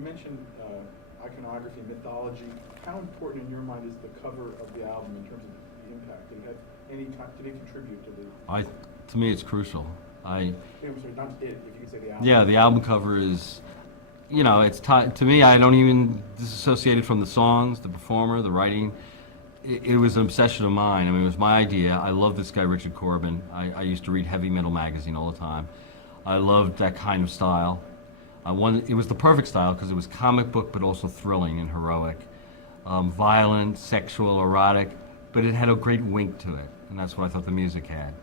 You mentioned iconography, mythology. How important in your mind is the cover of the album in terms of the impact? Did it have any time? Did it contribute to the? To me, it's crucial. I'm sorry, not it. If you can say the album. Yeah, the album cover is, you know, it's to me. I don't even disassociate it from the songs, the performer, the writing. It was an obsession of mine. I mean, it was my idea. I love this guy, Richard Corbin. I used to read Heavy Metal magazine all the time. I loved that kind of style. It was the perfect style because it was comic book, but also thrilling and heroic, violent, sexual, erotic, but it had a great wink to it, and that's what I thought the music had.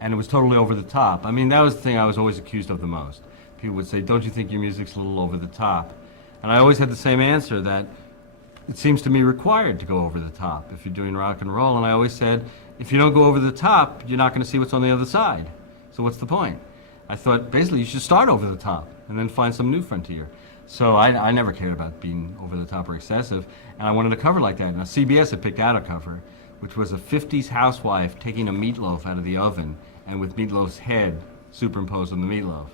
And it was totally over the top. I mean, that was the thing I was always accused of the most. People would say, "Don't you think your music's a little over the top?" And I always had the same answer, that it seems to me required to go over the top if you're doing rock and roll. And I always said, if you don't go over the top, you're not going to see what's on the other side. So what's the point? I thought basically you should start over the top and then find some new frontier. So I never cared about being over the top or excessive, and I wanted a cover like that. Now CBS had picked out a cover, which was a 50s housewife taking a meatloaf out of the oven and with Meatloaf's head superimposed on the meatloaf.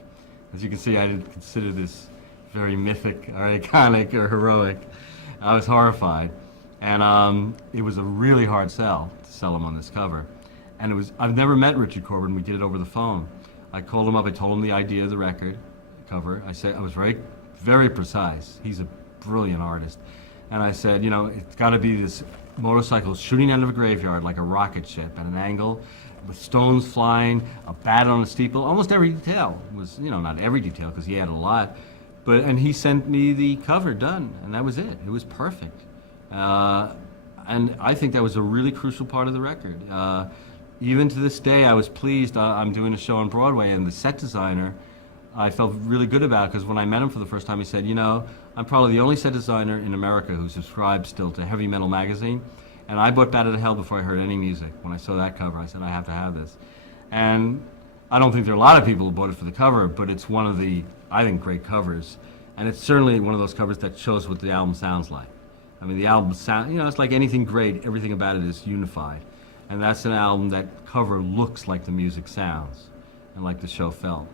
As you can see, I didn't consider this very mythic or iconic or heroic. I was horrified, and it was a really hard sell to sell him on this cover. And I've never met Richard Corbin. We did it over the phone. I called him up. I told him the idea of the record cover. I said I was very, very precise. He's a brilliant artist, and I said, you know, it's got to be this motorcycle shooting out of a graveyard like a rocket ship at an angle, with stones flying, a bat on a steeple. Almost every detail was, you know, not every detail because he had a lot. And he sent me the cover done, and that was it. It was perfect. And I think that was a really crucial part of the record. Even to this day, I was pleased. I'm doing a show on Broadway, and the set designer, I felt really good about, because when I met him for the first time, he said, you know, I'm probably the only set designer in America who subscribes still to Heavy Metal magazine, and I bought Bat Out of Hell before I heard any music. When I saw that cover, I said, I have to have this. And I don't think there are a lot of people who bought it for the cover, but it's one of the, I think, great covers. And it's certainly one of those covers that shows what the album sounds like. I mean, the album sound, you know, it's like anything great, everything about it is unified. And that's an album that cover looks like the music sounds and like the show felt.